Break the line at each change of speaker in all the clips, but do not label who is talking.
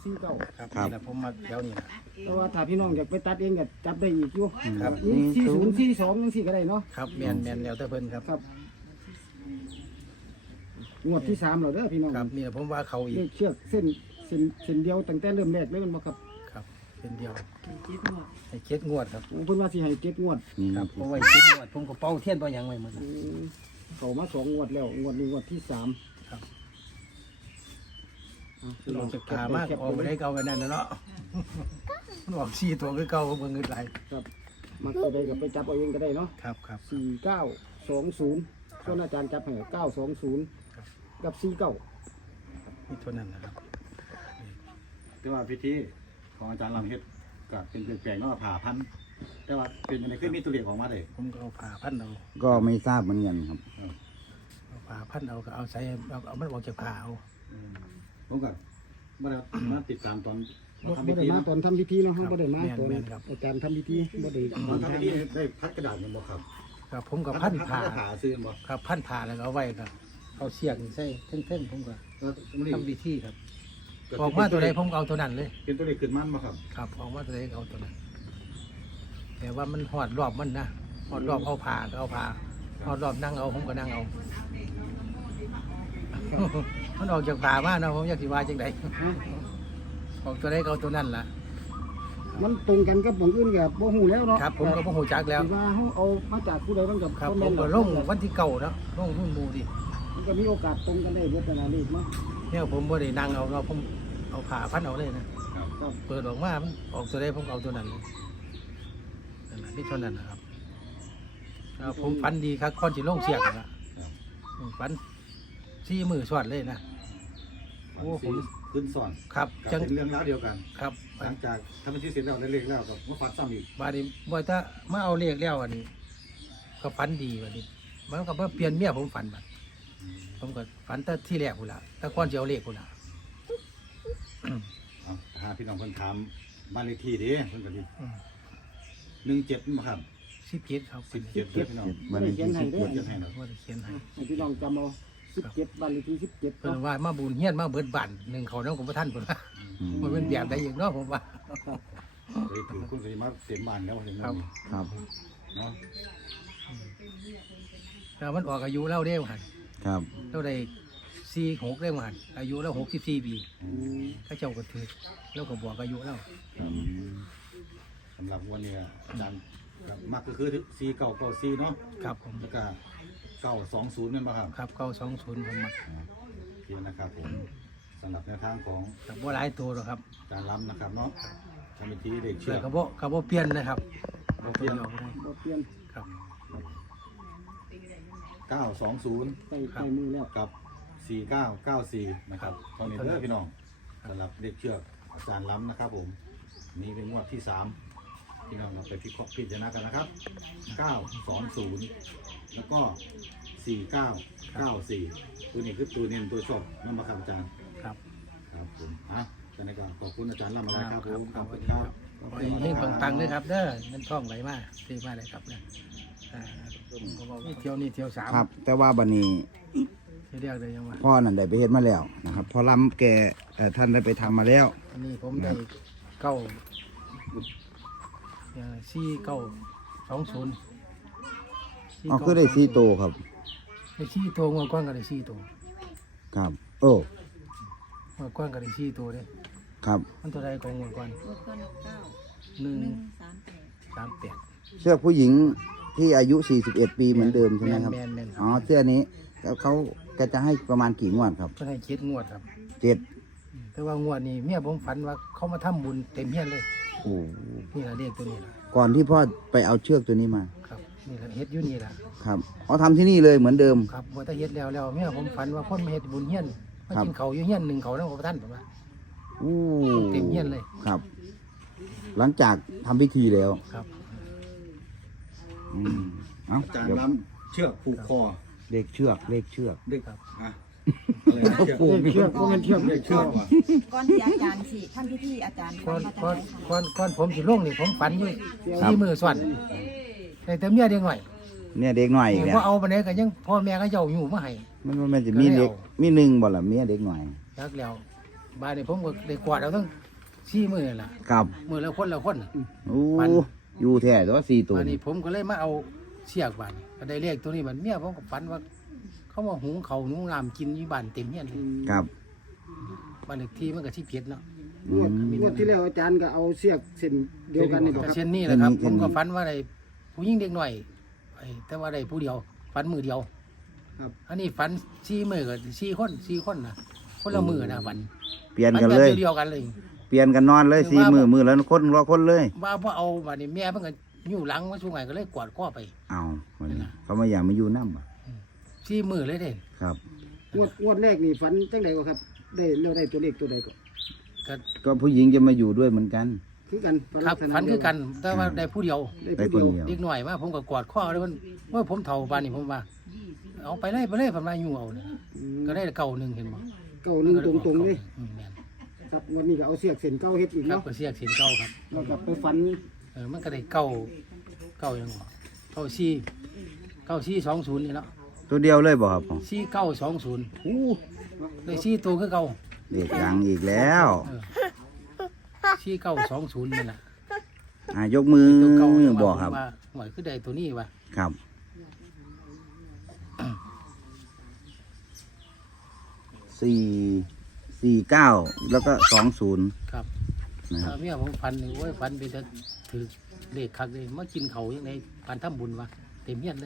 สี่เก้า
ครับนี่แหละผมมาแถวนี้นะ
แต่ว่าถ้าพี่น้องอยากไปตัดเองก็จับได้อีกอยู่
ครับ
นี่40 42จังซี่ก็ได้เนาะ
ครับแมนแล้วแต่เพิ่นครับ
ครับงวดที่3แล้วเด้อพี่น้อง
ครับนี่แหละผมว่าเขาอี
เล
ก
ขเชือกเส้นเดียวตั้งแต่เริ่มแรกเลยมันบ่ครับ
ครับเป็นเดียวให้เช็ดงวดครับ
เพิ่นว่าสิให้7งวด
ครับเพราะว่าเช็ดงวดผมก็เป้าเทียนเป้าหยังไว้หมด
เข้ามา2งวดแล้วงวดนี้งวดที่3
ครับ
พี่น้
เรา
อง
จะพามากออกไปได้เก่ากันนั่นนะเนาะมันออก4ตัวคือเก่าเบิ่งเงินไหล
ครับมักตัวใดก็ไปจับเอาเองก็ได้เนาะ
ครับครับ
4920ส่วนอาจารย์จับให้920กับ49
นี่เท่านั้นนะครับ
แต่ว่าพิธีของอาจารย์ลำเฮ็ดก็เป็นเปลี่ยนแปลงเนาะผ่าพันธุ์แต่ว่าเป็นยังไงคือมีตัวเลขออกมาเลย
ผมก็เอาผ่าพันเอา
ก็ไม่ทราบเหมือนกันครับ
เอาผ่าพันเอาก็เอาใส่เอามันออกจากผ่าเอา
ผมก็มามาติดตามตอน
บ่
ทำพิ
ได้
ธี
มา
เนาะ
ตอนทำพิธีเนาะบ่ได้มาตอนอาจารย์ทำพิธีบ่ได้
ตอนทำพิธีได้พัดกระดาษมันบ่ครับ
ครับผมกับพันผ่า
ผ่าซื้อบ่
ครับพันผ่าแล้วก็เอาไว้ครับเอาเสียงใส่เท่งๆผมก็
แล้วมันนี่
ทำพิธีครับออกมาตัวใดผมก็เอาตัวนั้นเลย
เป็นตัวเลขขึ้นมันบ่ครับ
ครับออกมาตัวใดก็เอาตัวนั้น แต่ว่ามันหอดรอบมันนะหอดรอบเอาผ่าก็เอาผ่าหอดรอบนั่งเอาผมก็นั่งเอา มันออกจากผ่ามาเนาะผมอยากสิว่าจังไดออกตัวใดก็เอาตัวนั้นล่ะ
มันตรงกันกับของอื่นก็บ่ฮู้แล้วเนาะ
ครับผมก็บ่ฮู้จักแล้ว
สิว่าเฮาเอามาจากผู้ใดมันก็
ครับ
บ่
ผ
แม่
ม
น
ก็ลงวันที่เก่าเนาะลงหุ้นหมูดิ
มันก็มีโอกาสตรงกันได้เบิดแต่ละเลขเนาะ
เนี่ยผมบ่ได้นั่งเอาเนาะผมเอาผ่าพันเอาเลยนะ
ครับ
เปิดออกมามันออกตัวใดผมก็เอาตัวนั้นเลยนั่นน่ะนี่เท่านั้นนะครับผมฝันดีครับก่อนสิลงเสียกนั่นล่ะฝัน4 มื้อสวดเลยนะ โอ้ผม
ขึ้นสอน
ครับ
กับ
จัง
เป็นเรื่องราวเดียวกัน
ครับ
หลังจากทำพิธีเสร็จแล้วได้เลขแล้วก็มาฟัดซ้ำอีก
บาดนี้บ่ถ้ามาเอาเลขแล้วอันนี้ก็ฝันดีบัดนี้มันก็มาเปลี่ยนเมียผมฝันบัดผมก็ฝันแต่ที่แรกพุ่นล่ะแต่ก่อนสิเอาเลขพุ่นล่ะ
เอาหาพี่น้องเพิ่นถามบ้านเลขที่เด้เพิ่นก็ดิ
อืม
17บ่ครับ
17ครับ
17เด้อพี่น้อง
วันที่17
เขียนให้เนาะ
บ่ได้เขียนให้
ให้พี่น้องจำเอา17บ้านเลขที่17
เพิ่น
เนาะ
ว่ามาบุญเฮียนมาเบิดบ้านหนึ่งเขานำของบ่ทันพุ่นว่ามันเป็นแบบใดอีกเนาะผมว่า
เคยถือคุณสิมาเต็มบ้านแล้วถึง
ครับ
ครับ
เนาะ
แต่มันออกอายุเล่าได้หั่น
ครับ
เท่าใด46ได้หั่นอายุแล้ว64ปีเขาเจ้าก็ถือแล้วก็บอกอายุแล้ว
สำหรับวันนี้อาจารย์ครับมักก็คือ4994เนาะ
ครับผม
แล้วก็920นั่นบ่ครับ
ครับ920ผมมัก
เพียงนะครับผมสำหรับแนวทางของ
ครับบ่หลายตัวหรอกครับ
อาจารย์ล้ำนะครับเนาะทำพิธีเด็ก
เชื่
เชื่
อ
อ
ก็บ่เปลี่ยนนะครับบ่เปลี่ยนเอาไปเลย
บ่เปลี่ยน
ครับ
920
ใกล้มือแล้ว
กับ4994นะครับตอนนี้เด้อพี่น้องสำหรับเด็กเชือกอาจารย์ล้ำนะครับผมนี่เป็นงวดที่3พี่น้องเราไปพิจารณากันนะครับ920แล้วก็4994ตัวนี้คือตัวเน้นตัวชอบนั่นมาครับอาจารย์
ครับ
ครับผมอาจารย์ก็ขอบคุณอาจารย์ล้ำนะครับผมขอบคุณ
ค
ค
รั
รั
บบ ขอให้เฮงปังๆเลยครับเด้อเงินทองไหลมาซื้อมาเลยครับนะนี่เที่ยวนี่เที่ยว3
ครับ แต่ว่าบัดนี้
ที่เรียกได้ยังว่า
พ่อนั่นได้ไปเฮ็ดมาแล้วนะครับพ่อล้ำแกท่านได้ไปทำมาแล้ว
อันนี้ผมได้เก้า4920
อ๋อคือได้4โตวครับ
ได้4ตัวงวดก้อนก็ได้4ตัว
ครับ โอ้
งวดก้อนก็ได้4ตัวเด้
ครับ
มันตัวใดของงวดก้อน
รถก็นกเก้า
138
เสื้อผู้หญิงที่อายุ41ปีเหมือนเดิมใช่ไหมครับ
แม่น
อ๋อเสื้อนี้แล้วเขาก็จะให้ประมาณกี่งวดครับ
เพิ่นให้7งวดครับ
7
แต่ว่างวดนี้เมียผมฝันว่าเขามาทำบุญเต็มเฮียนเลย
โอ้
นี่ละเรียกตัวนี้ละ
ก่อนที่พ่อไปเอาเชือกตัวนี้มา
ครับนี่ละเฮ็ดอยู่นี่ละ
ครับอ๋อทำที่นี่เลยเหมือนเดิม
ครับว่าถ้าเฮ็ดแล้วเมียผมฝันว่าคนมาเฮ็ดบุญเฮียนมา
ครับ
กินเขาวอยู่เฮียนหนึ่งเขาแล้วของท่านผมว่า
อู้
เต็มเฮียนเลย
ครับ หลังจากทำพิธีแล้ว
ครับ
อืมเอ้า
อาจารย์
เดี๋ยว
ล้ำเชือกผูกคอ
เลขเชือกเลขเชือก
เด็ก
ครับ
อะไรนะเชือก
เชือกบ่แม่นเชือก
เด็กเชือกว่ะ
ก้อนที่อาจารย์สิท่านพี่อาจารย์
ก่อน
มาจาก
ก่อน
ไหนคะ
ก่อนผมสิลงนี่ผมฝันอยู่
ครับ
ที่มือส่วนแต่เมียเด็กหน่อย
เนี่ยเด็กหน่อยอีกแล้ว
ว่าเอาไปไหนก็ยังพ่อแม่ก็เจ้าอยู่มาให้
มันจะมีเด็กมีหนึ่งบ่ล่ะเมียเด็กหน่อย
รักแล้วบ้านนี้ผมก็ได้กวาดเอาทั้ง4 มื้อนั่นล่ะ
ครับ
มื้อละคนละคน
โอ้
ปัน
อยู่แท้ตัว4ตัว
บ้านนี้ผมก็เลยมาเอาเชือกบ้านก็ได้เลขตัวนี้มันเมียผมก็ฝันว่า เขามาหุงเขาวหุงน้ำกินอยู่บ้านเต็มเฮียนเลย
ครับ
บ้านเลขที่มันก็ที่เพียรเนาะ
งวดที่แล้วอาจารย์ก็เอาเสียกเส้นเดียวกันนี่บ่
ก็
ครับ
เช่นนี้แหละครับ ผมก็ฝันว่าได้ผู้หญิงเด็กหน่อยแต่ว่าได้ผู้เดียวฝันมือเดียว
ครับ
อันนี้ฝัน4 มื้อก็4 คนนะคนละมือนะฝัน
เปลี่ยนกันเลย
ฝัเดียวกันเลย
เปลี่ยนกันนอนเลย
คือว่า
4 มื้อละคนรอคนเลย
ว่าพอเอาบ้านนี้แม่เพิ่นก็อยู่หลังมาช่วงไงก็เลยกอดข้อไป
เอาวันนี้เขามาอยากมาอยู่นำ
4 มื้อเลยเด้
ครับ
งวดแรกนี่ฝันจังไดก็ครับ ได้แล้วได้ตัวเลขตัวใดก็
ก็
ก็ผู้หญิงจะมาอยู่ด้วยเหมือนกัน
คือกัน
ครับฝันคือกัน แต่ว่าได้ผู้เดียว
ได้ผู้เดียว
ได้คนเดียว
เด็กหน่อยมาผมก็กอดข้อเลยมันเมื่อผมเฒ่าปานนี้ผมว่า เอาไปเลยผมมาอยู่เอาเนี่ย
อืม
ก็ได้เก่าหนึงเห็นบ่
เก้าหนึ่งตรงๆเลย
แม่น
ครับวันนี้ก็เอาเสียกเส้นเก้าเฮ็ดอีก
ครับ
เนาะ
ก็เสียกเสียนเก่าครับ
แล้วก็ไปฝัน
มันก็ได้เก้ายังบ่9420นี่เนาะ
ตัวเดียวเลยบ่ครับผม
4920
อู้
ได้4ตัวคือเก่า
เด็กดังอีกแล้ว
4920นี่ล่ะ
ยกมือ
ตัวเก่าเนี่ย
บอกครับ
ว่าหวยคือได้ตัวนี้ว่ะ
ครับ 449แล้วก็20
ครับ
นะครับ
เมียผมฝันนี่โอ้ยฝันไปจะถือเลขคักเลยมากินเขายังไงการทำบุญวะเต็มเฮียนเลย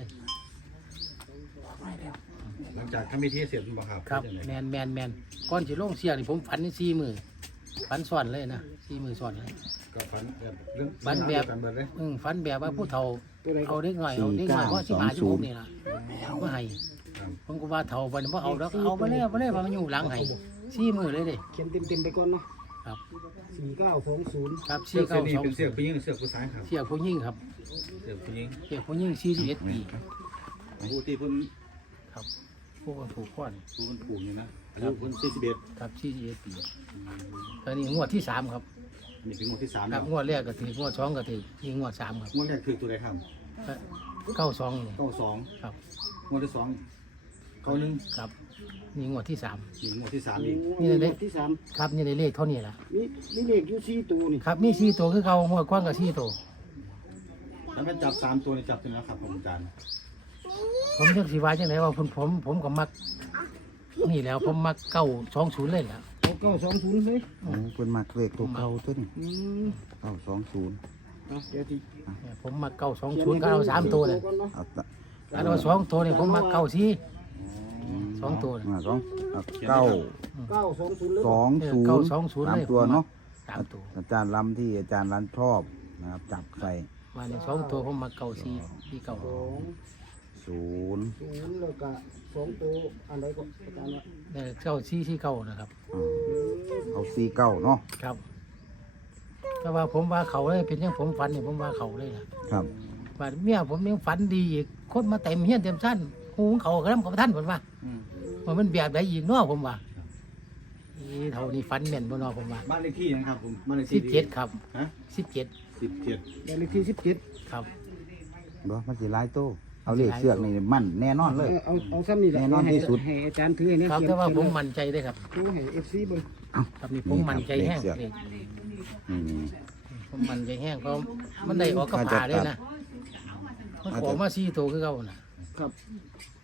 หลังจากทำพิธีเสร็จบ่ครับ
ครับแมนก้อนสิลงเสียนี่ผมฝันนี่4 มื้อฝันซ้อนเลยนะ4 มื้อซ้อนเลย
ก็ฝันแบบเรื่อง
ฝันแบบ
กันเบิดเลย
ฝันแบบว่าผู้เฒ่า
ตัวใดก็
เอาเด็กหน่อยเอาเด็กหน่อยเพราะ15 16นี่ล่ะมาให้
ครับ
ผมก็ว่าเฒ่าไปนี่บ่เอาแล้วเอาไปเลยว่ามันอยู่หลังให้4 มื้อเลยเด้
เขียนเต็มๆไปก่อนเนาะ
ครับ
4920
ครับ
เสื้อนี้เป็นเสื้อ
4920
ผู้หญิงหรือเสื้อผู้ชายครับ
เสียผู้หญิงครับ
เสื้อผู้หญิง
เสียผู้หญิง41 ปี
ผู้ที่เพิ่น
ครับผู้คนผูกข้อน
ผู้เพิ่นผูกนี่นะอายุเพิ่น41
ครับ41 ปีตอนนี้งวดที่ 3 ครับ
อันนี้เป็นงวดที่3
ค
แล้
รับ
ว
งวดแรกก็ถืองวด2ก็ถือยิงงวด3ครับ
งวดแรกคือตัวใดครับ
92นี่
92
ครับ
งวดที่2 91
ครับนี่งวดที่
นี่งวดที่3อีก
นี่เลย
งวดที่สาม
3ครับนี่ได้เลขเท่านี้ล่ะ
มีเลขอยู่4ตัวนี่
ครับมี4ตัวคือเขางวดกว้างกับ4ตัว
แล้วมันจับ3ตัวนี่จับตัวไหนครับผมอาจารย์
ผมจักสิว่าจังไดว่าผมก็มักนี่แล้วผมมัก920เลยล่ะ
920เลย
โอ้เพิ่นมักเลขตัวเก่าตัวนี้
อืม
920
เดี๋ยวที่
ผมมัก920ก็เอา3ตัวเลย
เอาตะ
อันว่า2ตัวนี่ผมมัก94 2ตัว
เก้า
920เลย
20
920
ตาม
เลย
ตัวเนาะ
3ตัว
อาจารย์ล้ำที่อาจารย์ล้ำชอบนะครับ จับใส่
มาใน2ตัวผมมัก94ที่เก่า
0
0แล้วก็2ตัวอันใดก็อาจารย์ว่า
94ที่เก่านะครับ
เอา49เนาะ
ครับแต่ว่าผมว่าเขาเลยเป็นอยังผมฝันเนี่ยผมว่าเขาเลยนะครับ ว่าเมียผมยังฝันดีอีกคนมาเต็มเฮียนเต็มสั้นหูเขากระทำกับท่านผมว่าว่ามันแบบไหนอีกเนาะผมว่าอีเท่านี้ฝันแม่นบ่เนาะผมว่า
บ้านเลขที่นะครับผมบ้านเลขที่
17ครับ
ฮะ
17
17
บ้านเลขที่17
ครับ
บ่มันสิหลายโตเอาเลขเสือกนี่มั่นแน่นอนเลย
เอาซ้ำนี่แหละ
แน่นอนที่สุด
ให้อาจารย์ถือให้เนี่ย
ครับแต่ว่าผมมั่นใจได้ครับ
ดูให้ FC เบิ่ง
ครับนี่ผมมั่นใจแห้ง
เลขเสือก
เลย
นี่
ผมมั่นใจแห้งเพราะมันได้ออกกับผาเลยนะมันขอมา4ตัวคือเก่าน่ะ
ครับ